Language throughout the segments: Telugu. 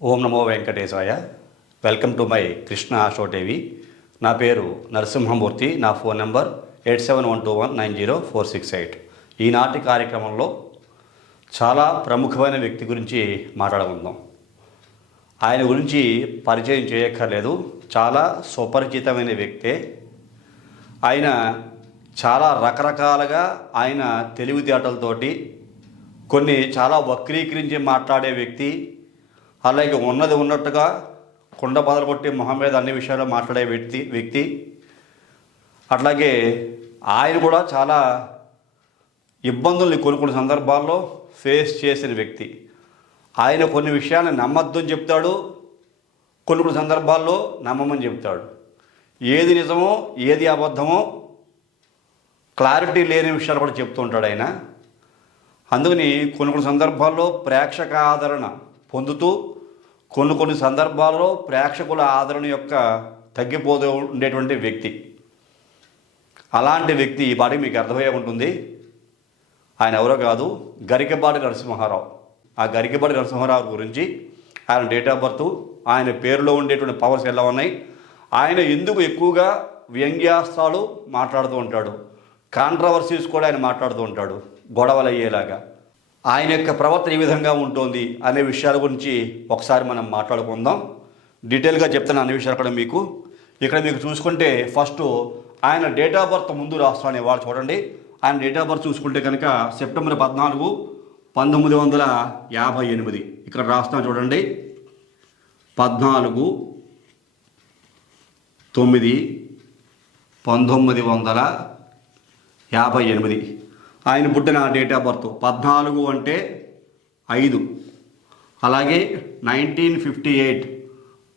Om Namo Venkatesaya. Welcome to my Krishna show TV. నా పేరు నరసింహమూర్తి. నా ఫోన్ నెంబర్ 8712190468. ఈనాటి కార్యక్రమంలో చాలా ప్రముఖమైన వ్యక్తి గురించి మాట్లాడుకుందాం. ఆయన గురించి పరిచయం చేయక్కర్లేదు, చాలా సుపరిచితమైన వ్యక్తే. ఆయన చాలా రకరకాలుగా ఆయన తెలివితేటలతోటి కొన్ని చాలా వక్రీకరించి మాట్లాడే వ్యక్తి, అలాగే ఉన్నది ఉన్నట్టుగా కుండ బదలు కొట్టి మొహం మీద అన్ని విషయాలు మాట్లాడే వ్యక్తి. అట్లాగే ఆయన కూడా చాలా ఇబ్బందుల్ని కొన్ని సందర్భాల్లో ఫేస్ చేసిన వ్యక్తి. ఆయన కొన్ని విషయాలను నమ్మద్దు అని చెప్తాడు, కొన్ని సందర్భాల్లో నమ్మమని చెప్తాడు. ఏది నిజమో ఏది అబద్ధమో క్లారిటీ లేని విషయాలు కూడా చెప్తూ ఉంటాడు ఆయన. అందుకని కొన్ని సందర్భాల్లో ప్రేక్షక ఆదరణ పొందుతూ కొన్ని సందర్భాల్లో ప్రేక్షకుల ఆదరణ యొక్క తగ్గిపోతూ ఉండేటువంటి వ్యక్తి. అలాంటి వ్యక్తి ఈ పాటికి మీకు అర్థమయ్యే ఉంటుంది. ఆయన ఎవరో కాదు, గరికపాటి నరసింహారావు. ఆ గరికపాటి నరసింహారావు గురించి, ఆయన డేట్ ఆఫ్ బర్త్, ఆయన పేరులో ఉండేటువంటి పవర్స్ ఎలా ఉన్నాయి, ఆయన ఎందుకు ఎక్కువగా వ్యంగ్యాస్త్రాలు మాట్లాడుతూ ఉంటాడు, కాంట్రవర్సీస్ కూడా ఆయన మాట్లాడుతూ ఉంటాడు, గొడవలు అయ్యేలాగా ఆయన యొక్క ప్రవర్తన ఏ విధంగా ఉంటుంది అనే విషయాల గురించి ఒకసారి మనం మాట్లాడుకుందాం. డీటెయిల్గా చెప్తాను అన్ని విషయాలు కూడా మీకు. ఇక్కడ మీకు చూసుకుంటే ఫస్ట్ ఆయన డేట్ ఆఫ్ బర్త్ ముందు రాష్ట్రాన్ని వాళ్ళు చూడండి. ఆయన డేట్ ఆఫ్ బర్త్ చూసుకుంటే కనుక సెప్టెంబర్ 14, 1958. ఇక్కడ రాష్ట్రం చూడండి, 14/9/1958. ఆయన పుట్టిన డేట్ ఆఫ్ బర్త్ 14 అంటే 5, అలాగే 1958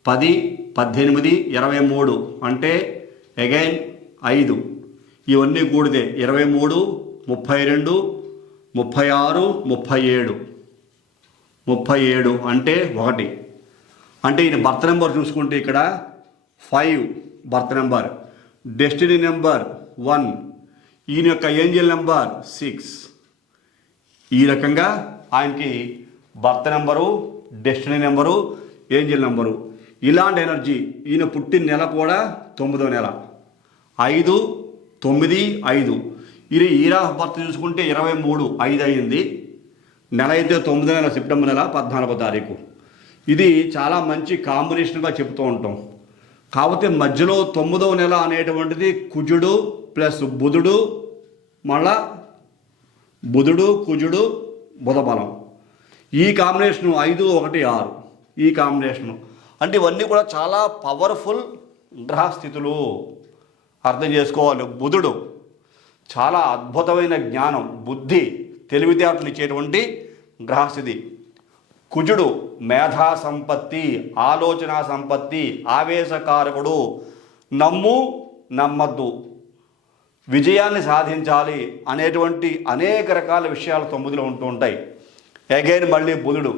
10/18/23 అంటే అగైన్ 5. ఇవన్నీ కూడితే 23, 32, 36, 37 అంటే 1. అంటే ఈయన బర్త్ నెంబర్ చూసుకుంటే ఇక్కడ 5 బర్త్ నెంబర్, డెస్టినీ నెంబర్ 1, ఈయన యొక్క ఏంజల్ నెంబర్ 6. ఈ రకంగా ఆయనకి birth number, destiny number, Angel number, ఇలాంటి ఎనర్జీ. ఈయన పుట్టిన నెల కూడా 9వ నెల, 5/9/5. ఇది ఈరా బర్త్ చూసుకుంటే 23/5 అయింది. నెల అయితే 9వ నెల, సెప్టెంబర్ నెల 14వ తారీఖు. ఇది చాలా మంచి కాంబినేషన్గా చెప్తూ ఉంటాం. కాకపోతే మధ్యలో 9వ నెల అనేటువంటిది కుజుడు ప్లస్ బుధుడు, మళ్ళా బుధుడు కుజుడు బుధ బలం. ఈ కాంబినేషను 5, 1, 6 ఈ కాంబినేషను. అంటే ఇవన్నీ కూడా చాలా పవర్ఫుల్ గ్రహస్థితులు, అర్థం చేసుకోవాలి. బుధుడు చాలా అద్భుతమైన జ్ఞానం, బుద్ధి, తెలివితేటలు ఇచ్చేటువంటి గ్రహస్థితి. కుజుడు మేధా సంపత్తి, ఆలోచన సంపత్తి, ఆవేశకారకుడు, నమ్ము నమ్మద్దు, విజయాన్ని సాధించాలి అనేటువంటి అనేక రకాల విషయాలు 9లో ఉంటూ ఉంటాయి. అగైన్ మళ్ళీ బుధుడు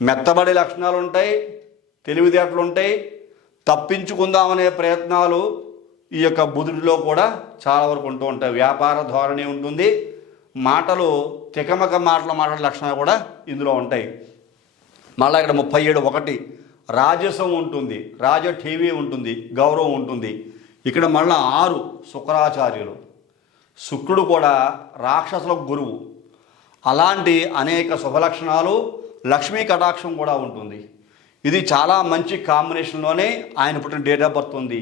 మెత్తబడే లక్షణాలు ఉంటాయి, తెలివితేటలు ఉంటాయి, తప్పించుకుందామనే ప్రయత్నాలు ఈ యొక్క బుధుడిలో కూడా చాలా వరకు ఉంటూ ఉంటాయి. వ్యాపార ధోరణి ఉంటుంది, మాటలు తికమక మాట్లాడే లక్షణాలు కూడా ఇందులో ఉంటాయి. మళ్ళీ ఇక్కడ 37/1 రాజసం ఉంటుంది, రాజ టీవీ ఉంటుంది, గౌరవం ఉంటుంది. ఇక్కడ మళ్ళీ 6 శుక్రాచార్యులు, శుక్రుడు కూడా రాక్షసులకు గురువు. అలాంటి అనేక శుభలక్షణాలు, లక్ష్మీ కటాక్షం కూడా ఉంటుంది. ఇది చాలా మంచి కాంబినేషన్లోనే ఆయన పుట్టిన డేట్ ఆఫ్ బర్త్ ఉంది.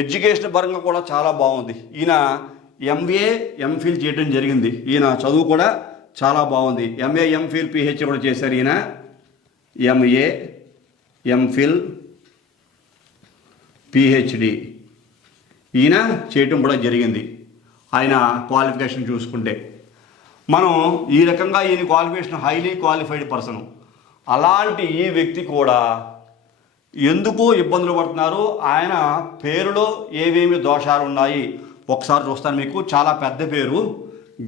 ఎడ్యుకేషన్ పరంగా కూడా చాలా బాగుంది. ఈయన ఎంఏ ఎంఫిల్ చేయడం జరిగింది. ఈయన చదువు కూడా చాలా బాగుంది. ఎంఏ ఎంఫిల్ పిహెచ్డి కూడా చేశారు. ఈయన ఎంఏ ఎంఫిల్ పిహెచ్డి ఈయన చేయటం కూడా జరిగింది. ఆయన క్వాలిఫికేషన్ చూసుకుంటే మనం ఈ రకంగా ఈయన క్వాలిఫికేషన్ హైలీ క్వాలిఫైడ్ పర్సన్. అలాంటి ఈ వ్యక్తి కూడా ఎందుకు ఇబ్బందులు పడుతున్నారు, ఆయన పేరులో ఏమేమి దోషాలు ఉన్నాయి ఒకసారి చూస్తాను మీకు. చాలా పెద్ద పేరు,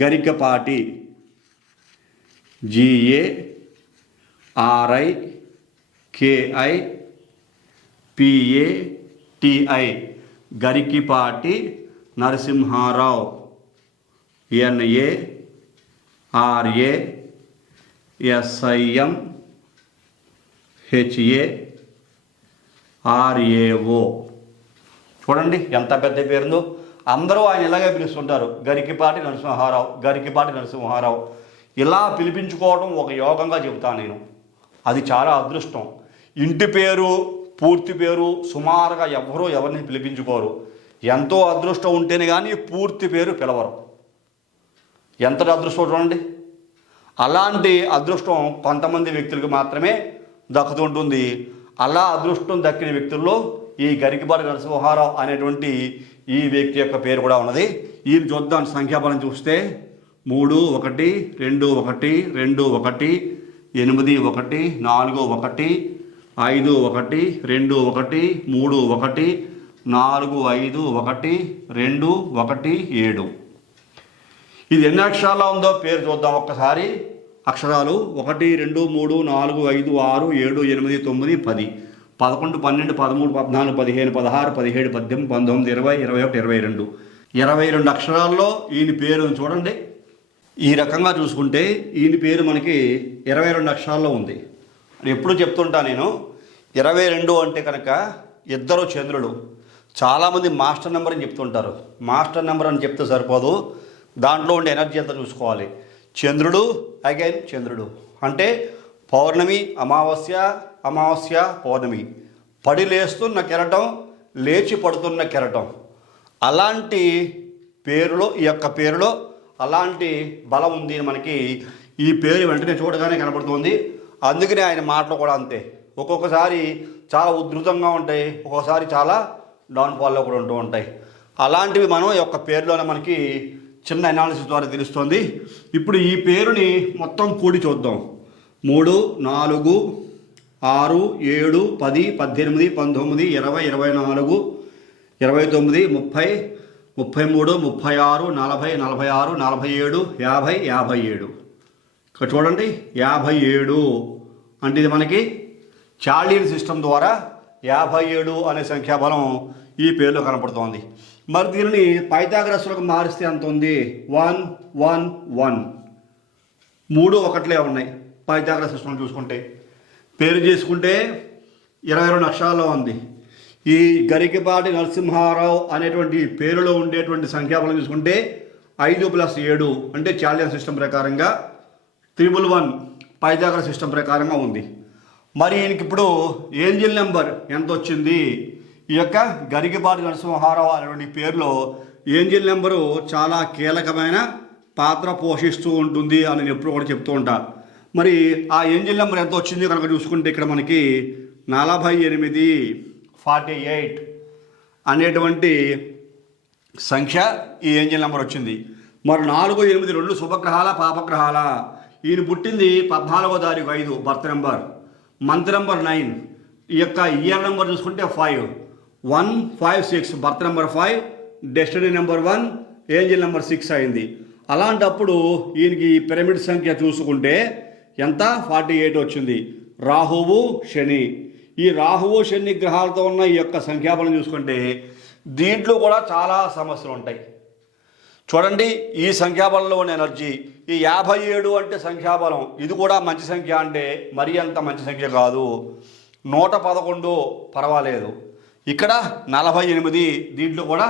Garikapati, GARIKIPATI, Garikipati Narasimha Rao, NARASIM HARAO. చూడండి ఎంత పెద్ద పేరుందో. అందరూ ఆయన ఇలాగే పిలుస్తుంటారు, గరికిపాటి నరసింహారావు, గరికిపాటి నరసింహారావు. ఇలా పిలిపించుకోవడం ఒక యోగంగా చెబుతాను నేను. అది చాలా అదృష్టం. ఇంటి పేరు, పూర్తి పేరు సుమారుగా ఎవరిని పిలిపించుకోరు. ఎంతో అదృష్టం ఉంటేనే కానీ పూర్తి పేరు పిలవరు. ఎంతటి అదృష్టం చూడండి. అలాంటి అదృష్టం కొంతమంది వ్యక్తులకు మాత్రమే దక్కుతుంటుంది. అలా అదృష్టం దక్కిన వ్యక్తుల్లో ఈ గరికిపాటి నరసింహారావు అనేటువంటి ఈ వ్యక్తి యొక్క పేరు కూడా ఉన్నది. ఈయన చూద్దాం. సంఖ్యాబలం చూస్తే 3 1 2 1 2 1 8 1 4 1 5 1 2 1 3 1 4 5 1 2 1 7. ఇది ఎన్ని అక్షరాల్లో ఉందో పేరు చూద్దాం ఒక్కసారి. అక్షరాలు 1 2 3 4 5 6 7 8 9 10 11 12 13 14 15 16 17 18 19 20 21 22 22 అక్షరాల్లో ఈయన పేరు చూడండి. ఈ రకంగా చూసుకుంటే ఈయన పేరు మనకి 22 అక్షరాల్లో ఉంది. ఎప్పుడు చెప్తుంటా నేను, 22 అంటే కనుక ఇద్దరు చంద్రుడు. చాలామంది మాస్టర్ నెంబర్ అని చెప్తుంటారు. మాస్టర్ నెంబర్ అని చెప్తే సరిపోదు, దాంట్లో ఉండే ఎనర్జీ అంతా చూసుకోవాలి. చంద్రుడు అగైన్ చంద్రుడు అంటే పౌర్ణమి, అమావాస్య, అమావాస్య, పౌర్ణమి, పడి లేస్తున్న కెరటం, లేచి పడుతున్న కెరటం. అలాంటి పేరులో ఈ యొక్క పేరులో అలాంటి బలం ఉంది మనకి. ఈ పేరు వెంటనే చూడగానే కనబడుతుంది. అందుకనే ఆయన మాటలు కూడా అంతే. ఒక్కొక్కసారి చాలా ఉధృతంగా ఉంటాయి, ఒక్కొక్కసారి చాలా డౌన్ఫాల్లో కూడా ఉంటూ ఉంటాయి. అలాంటివి మనం ఈ యొక్క పేరులోనే మనకి చిన్న అనాలిసిస్ ద్వారా తెలుస్తుంది. ఇప్పుడు ఈ పేరుని మొత్తం కూడి చూద్దాం. 3 4 6 7 10 18 19 20 24 29 30 33 36 40 46 47 50 57. ఇక్కడ చూడండి 57 అంటే ఇది మనకి చార్లియన్ సిస్టమ్ ద్వారా 57 అనే సంఖ్యాబలం ఈ పేరులో కనపడుతోంది. మరి దీనిని పైథాగరస్లకు మారిస్తే ఎంత ఉంది? 1 1 1. 3 1లే ఉన్నాయి. పైథాగరస్ సిస్టమ్ చూసుకుంటే పేరు చేసుకుంటే 22 అక్షరాల్లో ఉంది. ఈ గరికిపాటి నరసింహారావు అనేటువంటి పేరులో ఉండేటువంటి సంఖ్యాబలం చూసుకుంటే 5 + 7 అంటే చార్లియన్ సిస్టమ్ ప్రకారంగా 111 పైథాగరస్ సిస్టమ్ ప్రకారంగా ఉంది. మరి ఈయనకి ఇప్పుడు ఏంజిల్ నెంబర్ ఎంత వచ్చింది? ఈ యొక్క గరికిపాటి నరసింహారావు అనేటువంటి పేరులో ఏంజిల్ నెంబరు చాలా కీలకమైన పాత్ర పోషిస్తూ ఉంటుంది అని నేను ఎప్పుడు కూడా చెప్తూ ఉంటా. మరి ఆ ఏంజిల్ నెంబర్ ఎంత వచ్చింది కనుక చూసుకుంటే ఇక్కడ మనకి 48 అనేటువంటి సంఖ్య ఈ ఏంజిల్ నెంబర్ వచ్చింది. మరి 4 8 2 శుభగ్రహాల పాపగ్రహాల? ఈయన పుట్టింది 14వ తారీఖు 5 బర్త్ నెంబర్, మంత్ నెంబర్ 9. ఈ యొక్క ఇయర్ నెంబర్ చూసుకుంటే 5 1 5 6 birth number 5, destiny number 1, angel number 6 అయింది. అలాంటప్పుడు ఈయనకి పిరమిడ్ సంఖ్య చూసుకుంటే ఎంత? 48 వచ్చింది. రాహువు శని, ఈ రాహువు శని గ్రహాలతో ఉన్న ఈ యొక్క సంఖ్యాబలం చూసుకుంటే దీంట్లో కూడా చాలా సమస్యలు ఉంటాయి. చూడండి ఈ సంఖ్యాబలంలో ఉన్న ఎనర్జీ. ఈ 57 అంటే సంఖ్యాబలం, ఇది కూడా మంచి సంఖ్య అంటే మరీ అంత మంచి సంఖ్య కాదు. 111 పర్వాలేదు. ఇక్కడ 48 దీంట్లో కూడా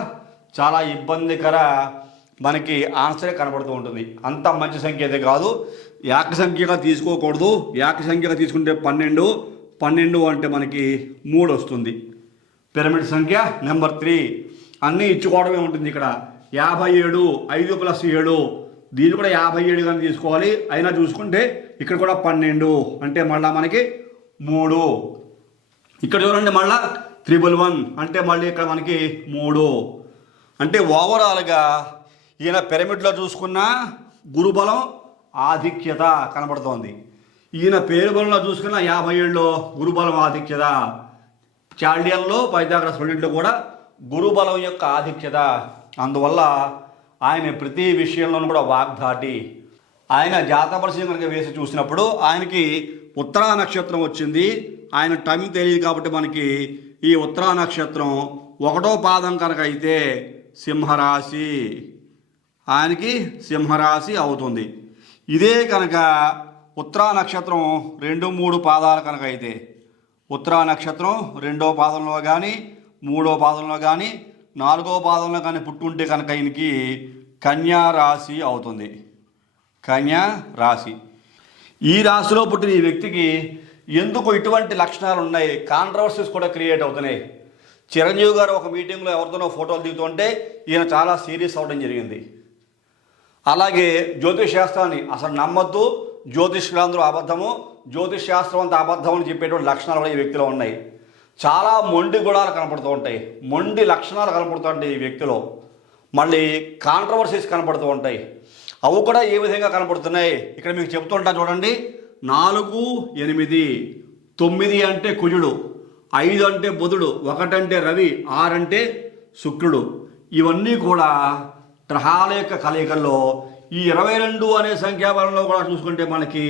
చాలా ఇబ్బందికర మనకి ఆన్సరే కనబడుతూ ఉంటుంది. అంత మంచి సంఖ్య అయితే కాదు. ఏక సంఖ్యగా తీసుకోకూడదు. ఏక సంఖ్యగా తీసుకుంటే 12 అంటే మనకి 3 వస్తుంది. పిరమిడ్ సంఖ్య నెంబర్ 3 అన్నీ ఇచ్చుకోవడమే ఉంటుంది. ఇక్కడ 57 5 + 7 దీన్ని కూడా 57 కానీ తీసుకోవాలి. అయినా చూసుకుంటే ఇక్కడ కూడా 12 అంటే మళ్ళీ మనకి 3. ఇక్కడ చూడండి మళ్ళీ 111 అంటే మళ్ళీ ఇక్కడ మనకి 3. అంటే ఓవరాల్గా ఈయన పిరమిడ్లో చూసుకున్న గురుబలం ఆధిక్యత కనబడుతోంది. ఈయన పేరు బలంలో చూసుకున్న 57లో గురుబలం ఆధిక్యత, చాల్డియన్లో పైథాగరస్ రెండింటిలో కూడా గురుబలం యొక్క ఆధిక్యత. అందువల్ల ఆయన ప్రతి విషయంలోనూ కూడా వాగ్దాటి. ఆయన జాతపరిశీలన కనుక వేసి చూసినప్పుడు ఆయనకి ఉత్తరా నక్షత్రం వచ్చింది. ఆయన టైం తెలియదు కాబట్టి మనకి ఈ ఉత్తరా నక్షత్రం 1వ పాదం కనుక అయితే సింహరాశి, ఆయనకి సింహరాశి అవుతుంది. ఇదే కనుక ఉత్తరా నక్షత్రం 2 3 పాదాలు కనుక అయితే ఉత్తరా నక్షత్రం 2వ పాదంలో కానీ 3వ పాదంలో కానీ 4వ పాదంలో కానీ పుట్టుంటే కనుక ఈయనకి కన్యా రాశి అవుతుంది. కన్యా రాశి. ఈ రాశిలో పుట్టిన ఈ వ్యక్తికి ఎందుకు ఇటువంటి లక్షణాలు ఉన్నాయి, కాంట్రవర్సీస్ కూడా క్రియేట్ అవుతున్నాయి. చిరంజీవి గారు ఒక మీటింగ్లో ఎవరితోనో ఫోటోలు దిగుతుంటే ఈయన చాలా సీరియస్ అవ్వడం జరిగింది. అలాగే జ్యోతిష్ శాస్త్రాన్ని అసలు నమ్మద్దు, జ్యోతిష్కులందరూ అబద్ధము, జ్యోతిష్ శాస్త్రం అంతా అబద్ధం అని చెప్పేటువంటి లక్షణాలు కూడా ఈ వ్యక్తిలో ఉన్నాయి. చాలా మొండి గుణాలు కనపడుతూ ఉంటాయి, మొండి లక్షణాలు కనపడుతూ ఉంటాయి ఈ వ్యక్తిలో. మళ్ళీ కాంట్రవర్సీస్ కనపడుతూ ఉంటాయి. అవి కూడా ఏ విధంగా కనపడుతున్నాయి ఇక్కడ మీకు చెప్తుంటా చూడండి. 4, 8, 9 అంటే కుజుడు, 5 అంటే బుధుడు, 1 అంటే రవి, 6 అంటే శుక్రుడు. ఇవన్నీ కూడా గ్రహాల యొక్క కలయికల్లో ఈ 22 అనే సంఖ్యాబలంలో కూడా చూసుకుంటే మనకి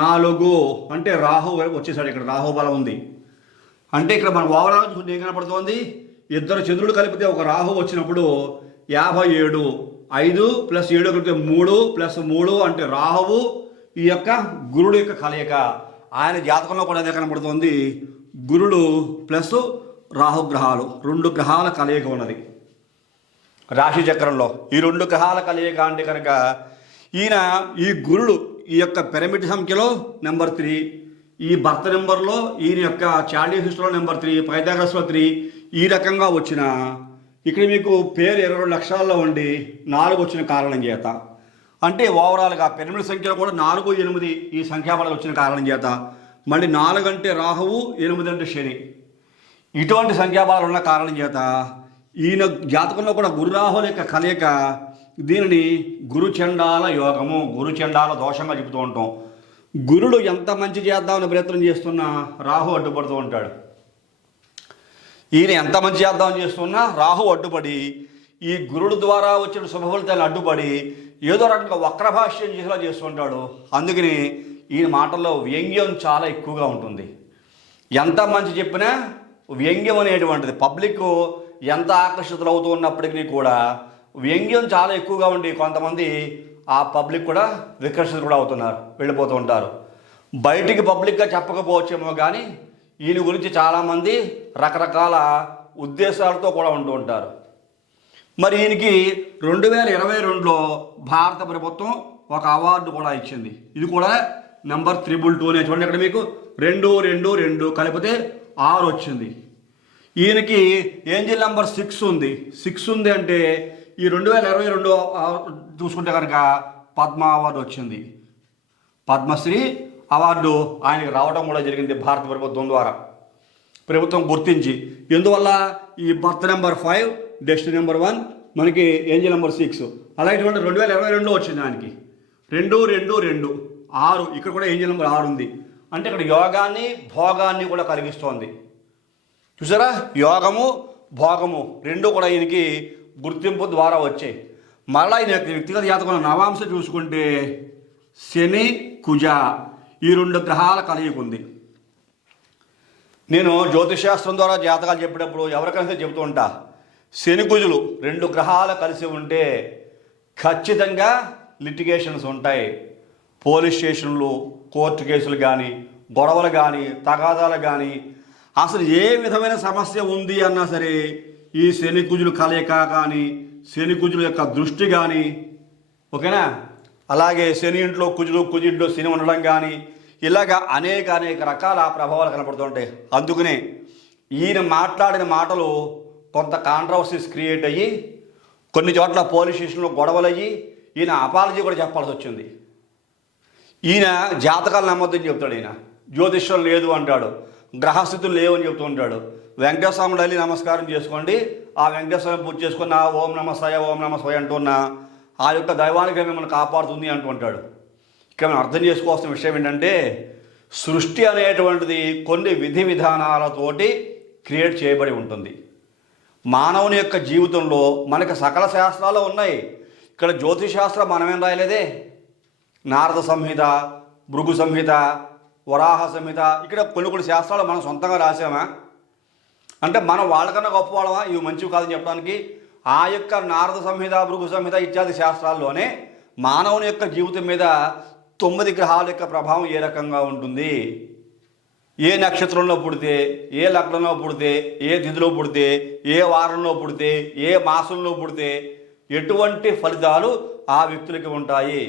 4 అంటే రాహు వచ్చేసాడు. ఇక్కడ రాహు బలం ఉంది. అంటే ఇక్కడ మనం ఓవరాల్ చూసుకుంటే ఏం కనపడుతోంది, 2 చంద్రుడు కలిపితే ఒక రాహు వచ్చినప్పుడు 57, 5 + 7 కలిపితే 3 + 3 అంటే రాహువు ఈ యొక్క గురుడు యొక్క కలయిక. ఆయన జాతకంలో కూడా అదే కనపడుతోంది. గురుడు ప్లస్ రాహుగ్రహాలు 2 గ్రహాల కలయిక ఉన్నది రాశి చక్రంలో. ఈ 2 గ్రహాల కలయిక అంటే కనుక ఈయన ఈ గురుడు ఈ యొక్క పిరమిడ్ సంఖ్యలో నెంబర్ 3, ఈ బర్త్ నెంబర్లో ఈయన యొక్క చార్లీ హిస్టరీలో నెంబర్ 3, పైథాగరస్లో 3 ఈ రకంగా వచ్చిన ఇక్కడ మీకు పేరు 22 లక్షల్లో ఉండి 4 వచ్చిన కారణం చేత, అంటే ఓవరాల్గా పిరమిడ్ సంఖ్యలో కూడా 4, 8 ఈ సంఖ్యాబలం వచ్చిన కారణం చేత, మళ్ళీ 4 అంటే రాహువు, 8 అంటే శని, ఇటువంటి సంఖ్యాబలాలు ఉన్న కారణం చేత ఈయన జాతకంలో కూడా గురు రాహుల యొక్క కలయిక. దీనిని గురుచండాల యోగము, గురుచండాల దోషంగా చెబుతూ ఉంటాం. గురుడు ఎంత మంచి చేద్దామని ప్రయత్నం చేస్తున్నా రాహు అడ్డుపడుతూ ఉంటాడు. ఈయన ఎంత మంచి చేద్దామని చేస్తున్నా రాహు అడ్డుపడి ఈ గురుడు ద్వారా వచ్చిన శుభఫలితాలు అడ్డుపడి ఏదో రకంగా వక్రభాష్యం చేసేలా చేస్తుంటాడు. అందుకని ఈయన మాటల్లో వ్యంగ్యం చాలా ఎక్కువగా ఉంటుంది. ఎంత మంచి చెప్పినా వ్యంగ్యం అనేటువంటిది పబ్లిక్ ఎంత ఆకర్షితులు అవుతూ ఉన్నప్పటికీ కూడా వ్యంగ్యం చాలా ఎక్కువగా ఉండి కొంతమంది ఆ పబ్లిక్ కూడా వికర్షితులు కూడా అవుతున్నారు, వెళ్ళిపోతూ ఉంటారు. బయటికి పబ్లిక్గా చెప్పకపోవచ్చేమో కానీ ఈయన గురించి చాలామంది రకరకాల ఉద్దేశాలతో కూడా ఉంటూ ఉంటారు. మరి ఈయనకి 2022లో భారత ప్రభుత్వం ఒక అవార్డు కూడా ఇచ్చింది. ఇది కూడా నెంబర్ 322 అనే చూడండి. ఇక్కడ మీకు 2, 2, 2 కలిపితే 6 వచ్చింది. ఈయనకి ఏంజిల్ నెంబర్ 6 ఉంది. 6 ఉంది అంటే ఈ 2022 చూసుకుంటే కనుక పద్మ అవార్డు వచ్చింది. పద్మశ్రీ అవార్డు ఆయనకి రావడం కూడా జరిగింది భారత ప్రభుత్వం ద్వారా. ప్రభుత్వం గుర్తించి ఎందువల్ల ఈ బర్త్ నెంబర్ 5, డెస్టినీ నెంబర్ 1, మనకి ఏంజిల్ నెంబర్ 6 అలాగే 2022లో వచ్చింది ఆయనకి 2, 2, 2, 6. ఇక్కడ కూడా ఏంజిల్ నెంబర్ 6 ఉంది. అంటే ఇక్కడ యోగాన్ని భోగాన్ని కూడా కలిగిస్తోంది. చూసారా, యోగము భోగము 2 కూడా ఈయనకి గుర్తింపు ద్వారా వచ్చాయి. మరలా ఈయన వ్యక్తిగత జాతకంలో నవాంశ చూసుకుంటే శని, కుజ ఈ 2 గ్రహాల కలయిక ఉంది. నేను జ్యోతిషాస్త్రం ద్వారా జాతకాలు చెప్పేటప్పుడు ఎవరికైనా చెబుతూ ఉంటా, శని కుజులు 2 గ్రహాలు కలిసి ఉంటే ఖచ్చితంగా లిటిగేషన్స్ ఉంటాయి. పోలీస్ స్టేషన్లు, కోర్టు కేసులు కానీ, గొడవలు కానీ, తగాదాలు కానీ, అసలు ఏ విధమైన సమస్య ఉంది అన్నా సరే ఈ శని కుజులు కలయిక కానీ, శని కుజుల యొక్క దృష్టి కానీ, ఓకేనా, అలాగే శని ఇంట్లో కుజులు, కుజింట్లో శని ఉండడం కానీ, ఇలాగా అనేక రకాల ప్రభావాలు కనపడుతుంటాయి. అందుకనే ఈయన మాట్లాడిన మాటలు కొంత కాంట్రవర్సీస్ క్రియేట్ అయ్యి కొన్ని చోట్ల పోలీస్ స్టేషన్లో గొడవలు అయ్యి ఈయన అపాలజీ కూడా చెప్పాల్సి వచ్చింది. ఈయన జాతకాలు నమ్మొద్దని చెప్తాడు. ఈయన జ్యోతిష్యం లేదు అంటాడు, గ్రహస్థితులు లేవు అని చెప్తూ ఉంటాడు. వెంకటేశ్వరం వెళ్ళి నమస్కారం చేసుకోండి, ఆ వెంకటేశ్వరం పూజ చేసుకున్న ఓం నమ శివాయ, ఓం నమ శివాయ అంటున్న ఆ యొక్క దైవానికి మిమ్మల్ని కాపాడుతుంది అంటూ ఉంటాడు. ఇక్కడ మనం అర్థం చేసుకోవాల్సిన విషయం ఏంటంటే సృష్టి అనేటువంటిది కొన్ని విధి విధానాలతోటి క్రియేట్ చేయబడి ఉంటుంది. మానవుని యొక్క జీవితంలో మనకి సకల శాస్త్రాలు ఉన్నాయి. ఇక్కడ జ్యోతిష్ శాస్త్రం మనమేం రాయలేదే. నారద సంహిత, భృగు సంహిత, వరాహ సంహిత, ఇక్కడ కొన్ని శాస్త్రాలు మనం సొంతంగా రాసామా అంటే మనం వాళ్ళకన్నా గొప్పవాళ్ళమా ఇవి మంచివి కాదని చెప్పడానికి? ఆ యొక్క నారద సంహిత, భృగు సంహిత ఇత్యాది శాస్త్రాల్లోనే మానవుని యొక్క జీవితం మీద 9 గ్రహాల యొక్క ప్రభావం ఏ రకంగా ఉంటుంది, ఏ నక్షత్రంలో పుడితే, ఏ లగ్నంలో పుడితే, ఏ తిథిలో పుడితే, ఏ వారంలో పుడితే, ఏ మాసంలో పుడితే ఎటువంటి ఫలితాలు ఆ వ్యక్తులకి ఉంటాయి,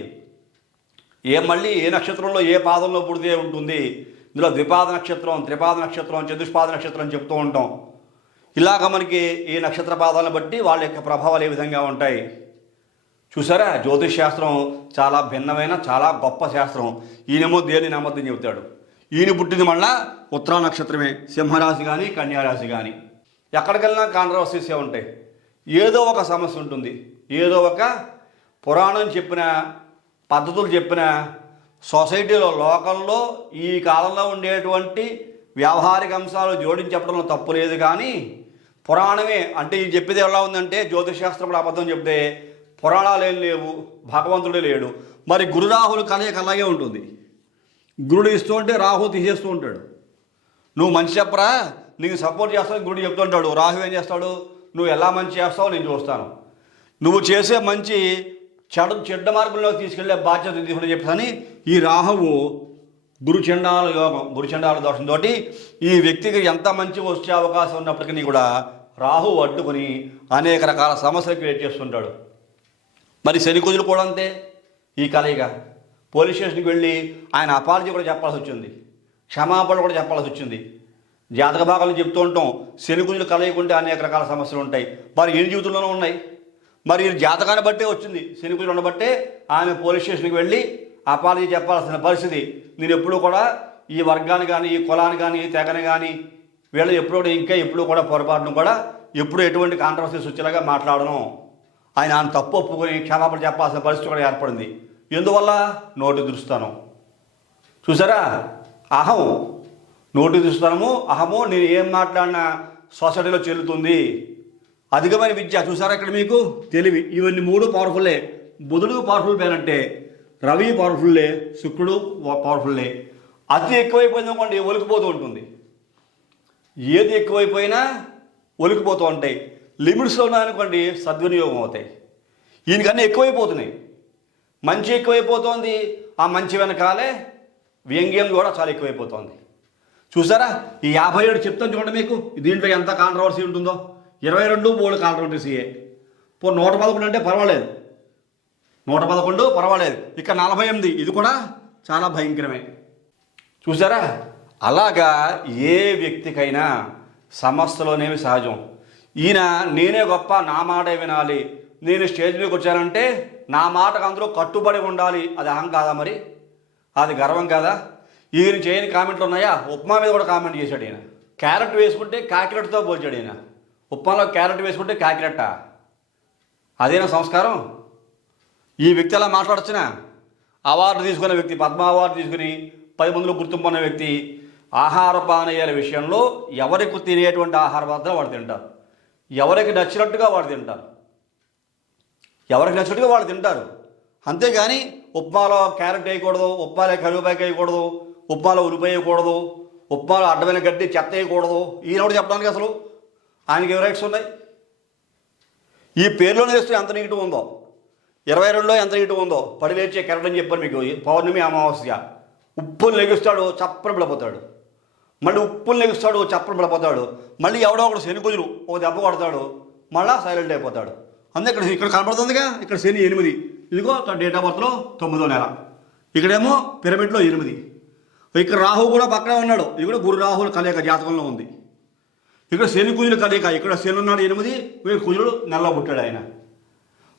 మళ్ళీ ఏ నక్షత్రంలో ఏ పాదంలో పుడితే ఉంటుంది. ఇందులో ద్విపాద నక్షత్రం, త్రిపాద నక్షత్రం, చతుష్పాద నక్షత్రం చెప్తూ ఉంటాం. ఇలాగ మనకి ఈ నక్షత్ర పాదాలను బట్టి వాళ్ళ యొక్క ప్రభావాలు ఏ విధంగా ఉంటాయి. చూసారా, జ్యోతిష్ శాస్త్రం చాలా భిన్నమైన చాలా గొప్ప శాస్త్రం. ఈయనేమో దేని నమ్మద్దని చెబుతాడు. ఈయన పుట్టింది మళ్ళా ఉత్తరా నక్షత్రమే, సింహరాశి కానీ కన్యారాశి కానీ. ఎక్కడికెళ్ళినా కాంట్రవర్సీసే ఉంటాయి. ఏదో ఒక సమస్య ఉంటుంది, ఏదో ఒక పురాణం చెప్పిన పద్ధతులు చెప్పిన సొసైటీలో లోకల్లో ఈ కాలంలో ఉండేటువంటి వ్యావహారిక అంశాలు జోడించి చెప్పడంలో తప్పు లేదు. కానీ పురాణమే అంటే ఇది చెప్పేది ఎలా ఉందంటే, జ్యోతిషశాస్త్రం అబద్ధం చెప్తే పురాణాలు ఏం లేవు, భగవంతుడే లేడు. మరి గురు రాహులు కలయిక అలాగే ఉంటుంది. గురుడు ఇస్తూ ఉంటే రాహు తీసేస్తూ ఉంటాడు. నువ్వు మంచి చెప్పరా, నీకు సపోర్ట్ చేస్తావు గురుడు చెప్తుంటాడు. రాహు ఏం చేస్తాడు, నువ్వు ఎలా మంచి చేస్తావో నేను చూస్తాను, నువ్వు చేసే మంచి చెడ్డ మార్గంలో తీసుకెళ్లే బాధ్యత తీసుకుని చెప్పని ఈ రాహువు గురుచండాల యోగం, గురుచండాల దోషంతో ఈ వ్యక్తికి ఎంత మంచి వచ్చే అవకాశం ఉన్నప్పటికీ కూడా రాహు అడ్డుకొని అనేక రకాల సమస్యలు క్రియేట్ చేస్తుంటాడు. మరి శని కుజులు కూడా అంతే. ఈ కలయిక పోలీస్ స్టేషన్కి వెళ్ళి ఆయన అపాలజీ కూడా చెప్పాల్సి వచ్చింది, క్షమాపణ కూడా చెప్పాల్సి వచ్చింది. జాతక భాగాలు చెప్తూ ఉంటాం, శని కుజులు కలయికుంటే అనేక రకాల సమస్యలు ఉంటాయి. మరి ఈయన జీవితంలోనూ ఉన్నాయి. మరి ఈ జాతకాన్ని బట్టే వచ్చింది, శని కుజులు ఉండబట్టే ఆయన పోలీస్ స్టేషన్కి వెళ్ళి అపాలజీ చెప్పాల్సిన పరిస్థితి. నేను ఎప్పుడూ కూడా ఈ వర్గాన్ని కానీ, ఈ కులాన్ని కానీ, ఈ తెగని కానీ వీళ్ళు ఎప్పుడూ కూడా పొరపాటును కూడా ఎప్పుడు ఎటువంటి కాంట్రవర్సీస్ వచ్చేలాగా మాట్లాడను. ఆయన తప్పు ఒప్పుకొని క్షమాపణ చెప్పాల్సిన పరిస్థితి కూడా ఏర్పడింది. ఎందువల్ల? నోటి దురుస్తాను. చూసారా, అహం, నోటి దురుస్తానము, అహము. నేను ఏం మాట్లాడినా సొసైటీలో చెల్లుతుంది. అధికమైన విద్య. చూసారా ఇక్కడ మీకు తెలివి. ఇవన్నీ మూడు పవర్ఫుల్లే. బుధుడు పవర్ఫుల్ పేరంటే, రవి పవర్ఫుల్లే, శుక్రుడు పవర్ఫుల్లే. అతి ఎక్కువైపోయింది అనుకోండి ఒలికిపోతూ ఉంటుంది. ఏది ఎక్కువైపోయినా ఒలికిపోతూ ఉంటాయి. లిమిట్స్లో ఉన్నాయనుకోండి సద్వినియోగం అవుతాయి. ఈయనకన్నా ఎక్కువైపోతున్నాయి. మంచి ఎక్కువైపోతుంది, ఆ మంచి వెనకాలే వ్యంగ్యం కూడా చాలా ఎక్కువైపోతుంది. చూసారా, ఈ 57 చెప్తాను చూడండి మీకు. దీంట్లో ఎంత కాంట్రవర్సీ ఉంటుందో. 22 బోర్డు కాంట్రవర్సీయే. 111 అంటే పర్వాలేదు, 111 పర్వాలేదు. ఇక్కడ 48, ఇది కూడా చాలా భయంకరమే. చూసారా, అలాగా ఏ వ్యక్తికైనా సమస్యలోనేవి సహజం. ఈయన నేనే గొప్ప, నా మాటే వినాలి, నేను స్టేజ్ మీదకి వచ్చానంటే నా మాటకు అందరూ కట్టుబడి ఉండాలి. అది అహం కాదా? మరి అది గర్వం కాదా? ఈయన చేయని కామెంట్లు ఉన్నాయా? ఉప్మా మీద కూడా కామెంట్ చేశాడు ఈయన. క్యారెట్ వేసుకుంటే కాకిరెట్తో పోల్చాడు ఈయన. ఉప్మాలో క్యారెట్ వేసుకుంటే కాకిరెట్ట, అదేనా సంస్కారం? ఈ వ్యక్తి అలా మాట్లాడచ్చునా? అవార్డు తీసుకున్న వ్యక్తి, పద్మ అవార్డు తీసుకుని 10 మందిలో గుర్తింపు ఉన్న వ్యక్తి ఆహార పానీయాల విషయంలో ఎవరికి తినేటువంటి ఆహార పదార్థాలు వాడు తింటారు, ఎవరికి నచ్చినట్టుగా వాడు తింటారు, ఎవరికి నచ్చినట్టుగా వాళ్ళు తింటారు. అంతేగాని ఉప్మాలో క్యారెట్ వేయకూడదు, ఉప్మాలో కరివేపాకు వేయకూడదు, ఉప్మాలో ఉల్లిపాయ వేయకూడదు, ఉప్మాలో అడ్డమైన గడ్డి చెత్త వేయకూడదు. ఈయనోడు చెప్పడానికి అసలు ఆయనకి ఏ రైట్స్ ఉన్నాయి? ఈ పేరులోనే చేస్తే ఎంత నెగిటివ్ ఉందో, 22లో ఎంత నెగిటివ్ ఉందో. పడి లేచే క్యారెట్ అని చెప్పాను మీకు. పౌర్ణమి అమావాస్య ఉప్పులు లెగుస్తాడు, చప్పని పడిపోతాడు. మళ్ళీ ఉప్పులు లెగుస్తాడు, చప్పని పడిపోతాడు. మళ్ళీ ఎవడో ఒకడు శని కుజులు ఒక దెబ్బ కొడతాడు, మళ్ళీ సైలెంట్ అయిపోతాడు. అందుకే ఇక్కడ కనపడుతుందిగా, ఇక్కడ శని 8, ఇదిగో డేట్ ఆఫ్ బర్త్లో 9వ నెల, ఇక్కడేమో పిరమిడ్లో 8. ఇక్కడ రాహు కూడా పక్కనే ఉన్నాడు, ఇది కూడా గురు రాహుల కలయిక జాతకంలో ఉంది. ఇక్కడ శని కుజుల కలయిక, ఇక్కడ శని ఉన్నాడు 8, వీడు కుజుడు నెలలో పుట్టాడు ఆయన.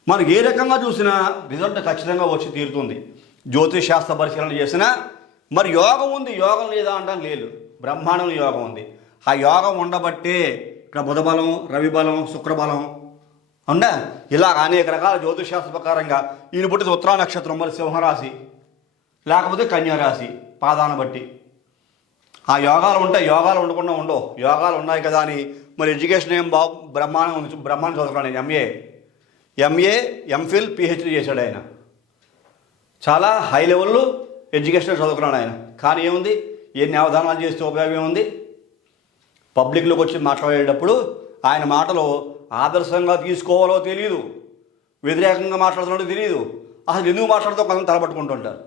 మనకి ఏ రకంగా చూసినా రిజల్ట్ ఖచ్చితంగా వచ్చి తీరుతుంది. జ్యోతిష్ శాస్త్ర పరిశీలన చేసినా మరి యోగం ఉంది, యోగం లేదా అంటాం లేదు. బ్రహ్మాండం యోగం ఉంది. ఆ యోగం ఉండబట్టే ఇక్కడ బుధ బలం, రవి బలం, శుక్రబలం ఉందా. ఇలా అనేక రకాల జ్యోతిష్ శాస్త్ర ప్రకారంగా ఈయన పుట్టిన ఉత్తరా నక్షత్రం, మరి సింహరాశి లేకపోతే కన్యారాశి పాదాన్ని బట్టి ఆ యోగాలు ఉంటాయి. యోగాలు ఉండకుండా ఉండవు. యోగాలు ఉన్నాయి కదా అని మరి ఎడ్యుకేషన్ ఏం బ్రహ్మాండం చదువుకున్నాను. ఎంఏ ఎంఫిల్ పిహెచ్డి చేశాడు ఆయన. చాలా హై లెవెల్లో ఎడ్యుకేషన్ చదువుకున్నాడు ఆయన. కానీ ఏముంది, ఎన్ని అవధానాలు చేస్తే ఉపయోగం ఏముంది? పబ్లిక్లోకి వచ్చి మాట్లాడేటప్పుడు ఆయన మాటలు ఆదర్శంగా తీసుకోవాలో తెలియదు, వ్యతిరేకంగా మాట్లాడుతున్నాడో తెలియదు, అసలు ఎందుకు మాట్లాడుతూ కొంత తలపట్టుకుంటుంటారు.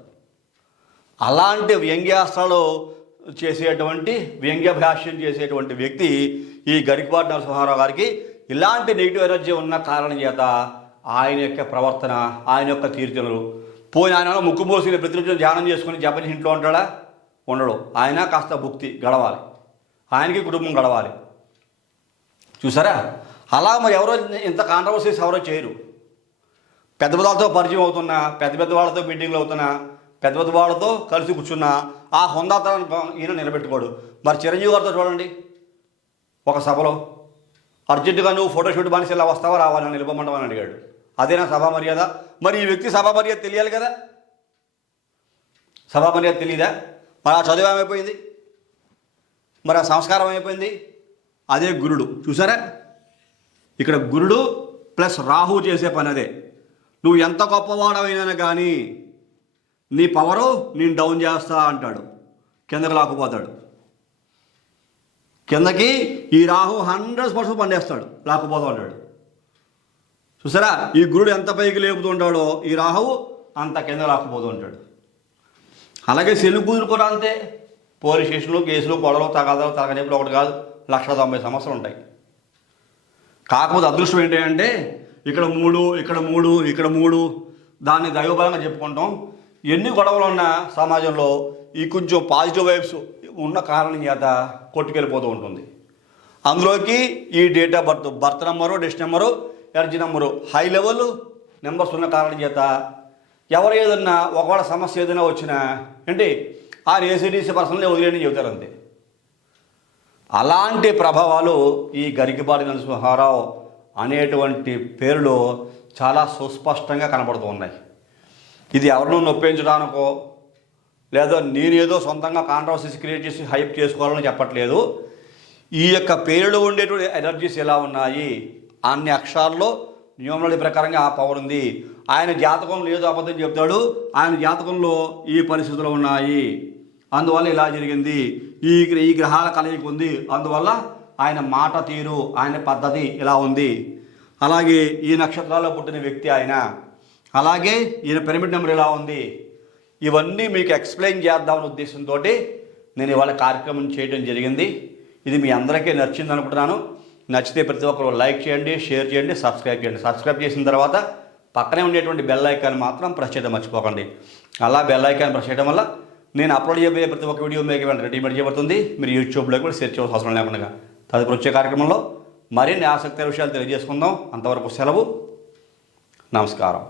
అలాంటి వ్యంగ్యాస్త్రాలు చేసేటువంటి వ్యంగ్యభాష్యం చేసేటువంటి వ్యక్తి ఈ గరికపాటి నరసింహారావు గారికి ఇలాంటి నెగిటివ్ ఎనర్జీ ఉన్న కారణం చేత ఆయన యొక్క ప్రవర్తన, ఆయన యొక్క తీర్చనలు పోయిన ఆయన ముక్కు మోసి ప్రతిరోజు ధ్యానం చేసుకుని జపం ఇంట్లో ఉంటాడా? ఉండడు. ఆయన కాస్త భుక్తి గడవాలి, ఆయనకి కుటుంబం గడవాలి. చూసారా? అలా మరి ఎవరో ఇంత కాంట్రవర్సీస్ ఎవరో చేయరు. పెద్ద పెద్దవాళ్ళతో పరిచయం అవుతున్నా, పెద్ద పెద్ద వాళ్ళతో మీటింగ్లు అవుతున్నా, పెద్ద పెద్ద వాళ్ళతో కలిసి కూర్చున్నా ఆ హుందాతనాన్ని ఈయన నిలబెట్టుకోడు. మరి చిరంజీవి గారితో చూడండి, ఒక సభలో అర్జెంటుగా నువ్వు ఫోటోషూట్ బానిస ఇలా వస్తావా రావాలని నిలబడమని అడిగాడు. అదేనా సభా మర్యాద? మరి ఈ వ్యక్తి సభా మర్యాద తెలియాలి కదా. సభా మర్యాద తెలియదా? మరి ఆ చదువు ఏమైపోయింది? మరి ఆ సంస్కారం ఏమైపోయింది? అదే గురుడు. చూసారా? ఇక్కడ గురుడు ప్లస్ రాహు చేసే పని అదే. నువ్వు ఎంత గొప్పవాడమైనా కానీ నీ పవరు నేను డౌన్ చేస్తా అంటాడు, కిందకి లాక్కుపోతాడు. కిందకి ఈ రాహు 100% పండేస్తాడు, లాక్కుపోతూ ఉంటాడు. చూసారా? ఈ గురుడు ఎంత పైకి లేపుతూ ఉంటాడో ఈ రాహువు అంత కింద లాక్కుపోతూ ఉంటాడు. అలాగే శని కూతురు కూడా అంతే. పోలీస్ స్టేషన్లు, కేసులు, గొడవలు, తగాదాలు, తగనెప్పులు ఒకటి కాదు, 190 సమస్యలు ఉంటాయి. కాకపోతే అదృష్టం ఏంటంటే ఇక్కడ 3, ఇక్కడ 3, ఇక్కడ 3 దాన్ని దైవబలంగా చెప్పుకుంటాం. ఎన్ని గొడవలు ఉన్నా సమాజంలో ఈ కొంచెం పాజిటివ్ వైబ్స్ ఉన్న కారణం చేత కొట్టుకెళ్ళిపోతూ ఉంటుంది. అందులోకి ఈ డేట్ ఆఫ్ బర్త్ నెంబరు, డెస్ట్ number, energy number high level numbers ఉన్న కారణం చేత ఎవరు ఏదన్నా ఒకవేళ సమస్య ఏదైనా వచ్చినా ఏంటి ఆయన ఏసీడీసీ పర్సనల్ని వదిలేని చెబుతారు అంతే. అలాంటి ప్రభావాలు ఈ గరికపాటి నరసింహారావు అనేటువంటి పేరులో చాలా సుస్పష్టంగా కనబడుతూ ఉన్నాయి. ఇది ఎవరినో నొప్పించడానికో లేదా నేనేదో సొంతంగా కాంట్రవర్సీస్ క్రియేట్ చేసి హైప్ చేసుకోవాలని చెప్పట్లేదు. ఈ యొక్క పేరులో ఉండేటువంటి ఎనర్జీస్ ఎలా ఉన్నాయి, అన్ని అక్షరాల్లో న్యూమరాలజీ ప్రకారంగా ఆ పవర్ ఉంది. ఆయన జాతకంలో ఏదో అబద్ధం చెప్తాడు, ఆయన జాతకంలో ఈ పరిస్థితులు ఉన్నాయి, అందువల్ల ఇలా జరిగింది, ఈ గ్రహాల కలయిక ఉంది, అందువల్ల ఆయన మాట తీరు, ఆయన పద్ధతి ఇలా ఉంది, అలాగే ఈ నక్షత్రాల్లో పుట్టిన వ్యక్తి ఆయన, అలాగే ఈయన పిరమిడ్ నెంబర్ ఇలా ఉంది. ఇవన్నీ మీకు ఎక్స్ప్లెయిన్ చేద్దామనే ఉద్దేశంతో నేను ఇవాళ కార్యక్రమం చేయడం జరిగింది. ఇది మీ అందరికీ నచ్చింది అనుకుంటున్నాను. నచ్చితే ప్రతి ఒక్కరు లైక్ చేయండి, షేర్ చేయండి, సబ్స్క్రైబ్ చేయండి. సబ్స్క్రైబ్ చేసిన తర్వాత పక్కనే ఉండేటువంటి బెల్ ఐకాన్ మాత్రం ప్రెస్ చేయడం మర్చిపోకండి. అలా బెల్ ఐకాన్ ప్రెస్ చేయడం వల్ల నేను అప్లోడ్ చేయబోయే ప్రతి ఒక్క వీడియో మీకు రెడీమేడ్ చేయబడుతుంది. మీరు యూట్యూబ్లో కూడా సెర్చ్ చేయాల్సిన అవసరం లేకుండా తదుపరి వచ్చే కార్యక్రమంలో మరిన్ని ఆసక్తికర విషయాలు తెలియజేసుకుందాం. అంతవరకు సెలవు. నమస్కారం.